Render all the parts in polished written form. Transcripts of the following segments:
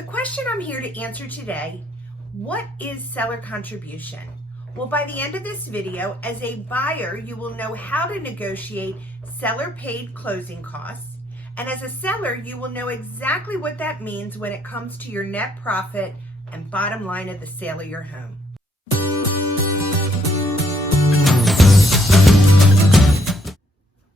The question I'm here to answer today, what is seller contribution? Well, by the end of this video, as a buyer, you will know how to negotiate seller paid closing costs. And as a seller, you will know exactly what that means when it comes to your net profit and bottom line of the sale of your home.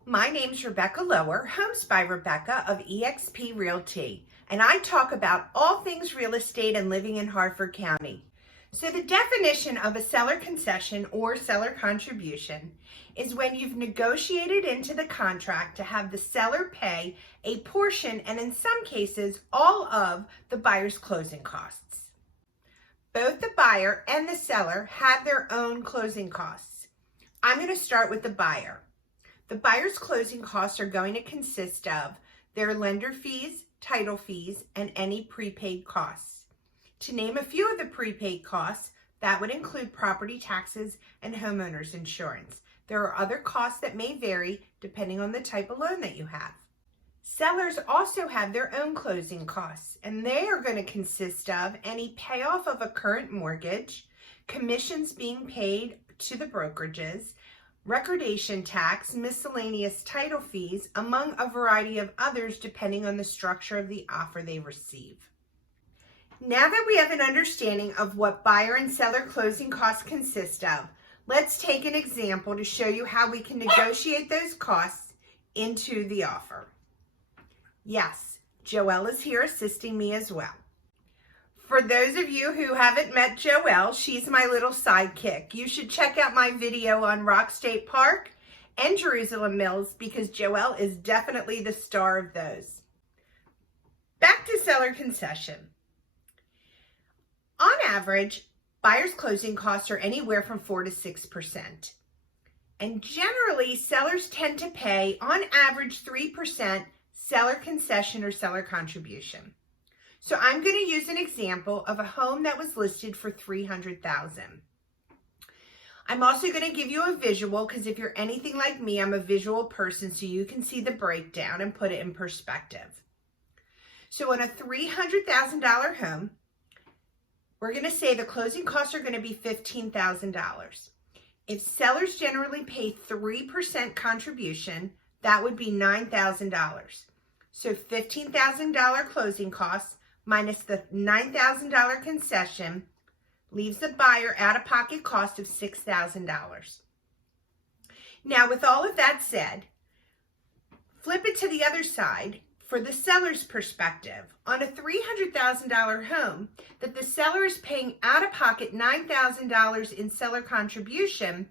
My name's Rebecca Loewer, Homes by Rebecca of eXp Realty, and I talk about all things real estate and living in Harford County. So the definition of a seller concession or seller contribution is when you've negotiated into the contract to have the seller pay a portion, and in some cases, all of the buyer's closing costs. Both the buyer and the seller have their own closing costs. I'm going to start with the buyer. The buyer's closing costs are going to consist of their lender fees, title fees, and any prepaid costs. To name a few of the prepaid costs, that would include property taxes and homeowners insurance. There are other costs that may vary depending on the type of loan that you have. Sellers also have their own closing costs, and they are going to consist of any payoff of a current mortgage, commissions being paid to the brokerages, recordation tax, miscellaneous title fees, among a variety of others depending on the structure of the offer they receive. Now that we have an understanding of what buyer and seller closing costs consist of, let's take an example to show you how we can negotiate those costs into the offer. Yes, Joelle is here assisting me as well. For those of you who haven't met Joelle, she's my little sidekick. You should check out my video on Rock State Park and Jerusalem Mills because Joelle is definitely the star of those. Back to seller concession. On average, buyers' closing costs are anywhere from 4 to 6%. And generally, sellers tend to pay, on average, 3% seller concession or seller contribution. So I'm going to use an example of a home that was listed for $300,000. I'm also going to give you a visual because if you're anything like me, I'm a visual person so you can see the breakdown and put it in perspective. So on a $300,000 home, we're going to say the closing costs are going to be $15,000. If sellers generally pay 3% contribution, that would be $9,000. So $15,000 closing costs minus the $9,000 concession leaves the buyer out-of-pocket cost of $6,000. Now, with all of that said, flip it to the other side. For the seller's perspective, on a $300,000 home that the seller is paying out-of-pocket $9,000 in seller contribution,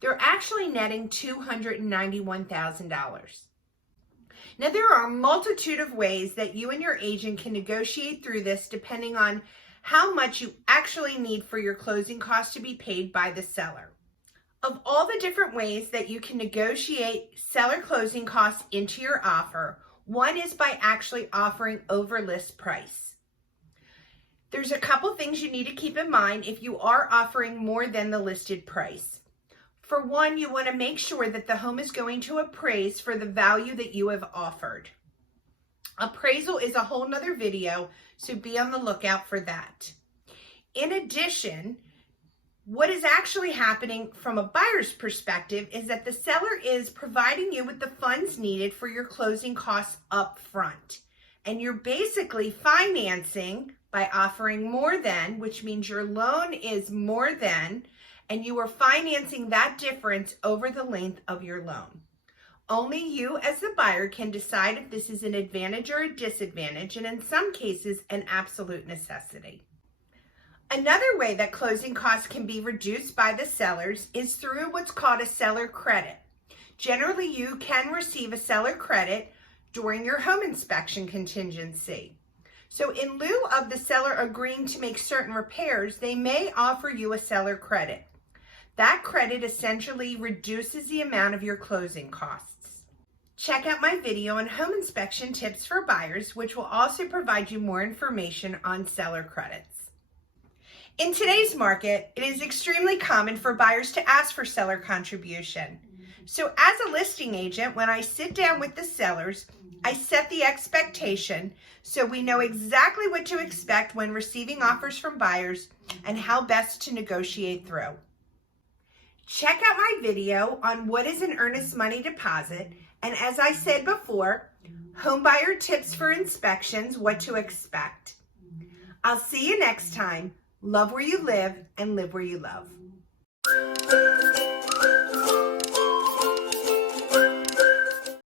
they're actually netting $291,000. Now, there are a multitude of ways that you and your agent can negotiate through this depending on how much you actually need for your closing costs to be paid by the seller. Of all the different ways that you can negotiate seller closing costs into your offer, one is by actually offering over list price. There's a couple things you need to keep in mind if you are offering more than the listed price. For one, you want to make sure that the home is going to appraise for the value that you have offered. Appraisal is a whole nother video, so be on the lookout for that. In addition, what is actually happening from a buyer's perspective is that the seller is providing you with the funds needed for your closing costs up front. And you're basically financing by offering more than, which means your loan is more than, and you are financing that difference over the length of your loan. Only you as the buyer can decide if this is an advantage or a disadvantage, and in some cases, an absolute necessity. Another way that closing costs can be reduced by the sellers is through what's called a seller credit. Generally, you can receive a seller credit during your home inspection contingency. So in lieu of the seller agreeing to make certain repairs, they may offer you a seller credit. That credit essentially reduces the amount of your closing costs. Check out my video on home inspection tips for buyers, which will also provide you more information on seller credits. In today's market, it is extremely common for buyers to ask for seller contribution. So as a listing agent, when I sit down with the sellers, I set the expectation so we know exactly what to expect when receiving offers from buyers and how best to negotiate through. Check out my video on what is an earnest money deposit, and as I said before, home buyer tips for inspections, what to expect. I'll see you next time. Love where you live and live where you love.